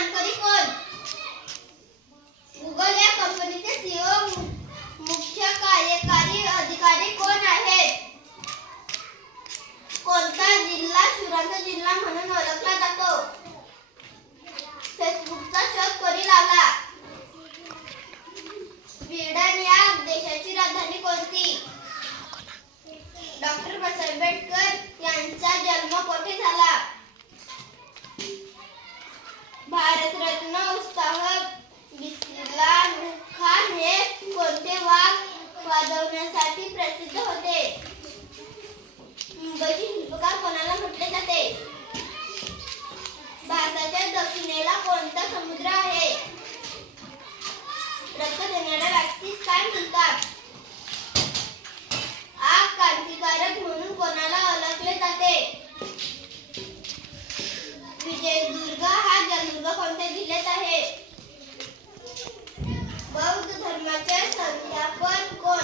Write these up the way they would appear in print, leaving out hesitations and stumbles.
मानकरी कोण? गुगल या कंपनीचे सीईओ मुख्य कार्यकारी अधिकारी कोण आहेत? कोणता जिल्हा शुरांचा जिल्हा म्हणून ओळखला जातो? फेसबुकचा शोध कोणी लावला? स्वीडन या देशाची राजधानी कोणती? डॉक्टर बाबासाहेब आंबेडकर यांचा जन्म कोठे झाला? भारतरत्न उस्ताद बिस्मिल्लाह खान हे कोणते वाद्य वाजवण्यासाठी प्रसिद्ध होते? मुंबईचे शिल्पकार कोणाला म्हटले जाते? भारताच्या दक्षिणेला कोणता समुद्र आहे? रक्त देणाऱ्या व्यक्तीस काय म्हणतात? आग क्रांतिकारक म्हणून कोणाला ओळखले जाते? विजयदुर्ग हा जलदुर्ग कोणत्या जिल्ह्यात आहे? बौद्ध धर्माचे संस्थापक कोण?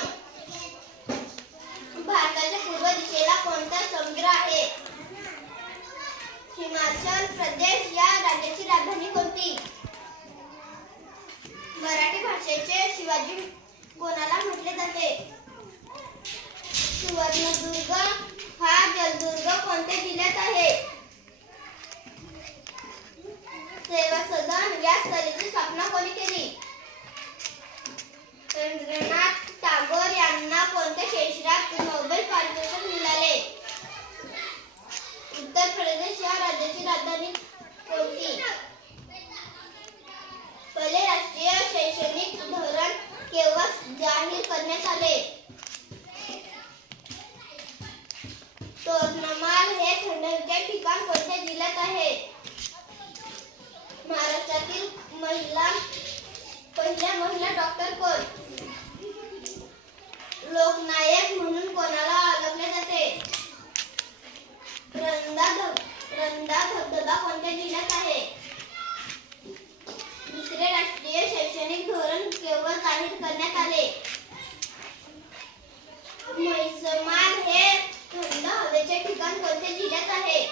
भारताच्या पूर्व दिशेला कोणता समुद्र आहे? हिमाचल प्रदेश या राज्याची राजधानी कोणती? मराठी भाषेचे शिवाजी कोणाला म्हटले जाते? सुवर्णदुर्ग हा जलदुर्ग कोणत्या जिल्ह्यात आहे? सेवा सदन या स्थळाची स्थापना कोणी केली? रवींद्रनाथ टागोर यांना कोणत्या क्षेत्रात नोबेल पारितोषिक मिळाले? उत्तर प्रदेश या राज्याची राजधानी कोणती? पहिले राष्ट्रीय शैक्षणिक धोरण केव्हा जाहीर करण्यात आले? तोरणमाळ हे थंड ठिकाण कोणत्या जिल्ह्यात आहे? महाराष्ट्रातील पहिल्या महिला डॉक्टर कोण? लोकनायक म्हणून कोणाला ओळखले जाते? रंधा धबधबा कोणत्या जिल्ह्यात आहे? दुसरे राष्ट्रीय शैक्षणिक धोरण केव्हा जाहीर करण्यात आले? म्हैसमाळ हे थंड हवेचे ठिकाण कोणत्या जिल्ह्यात आहे?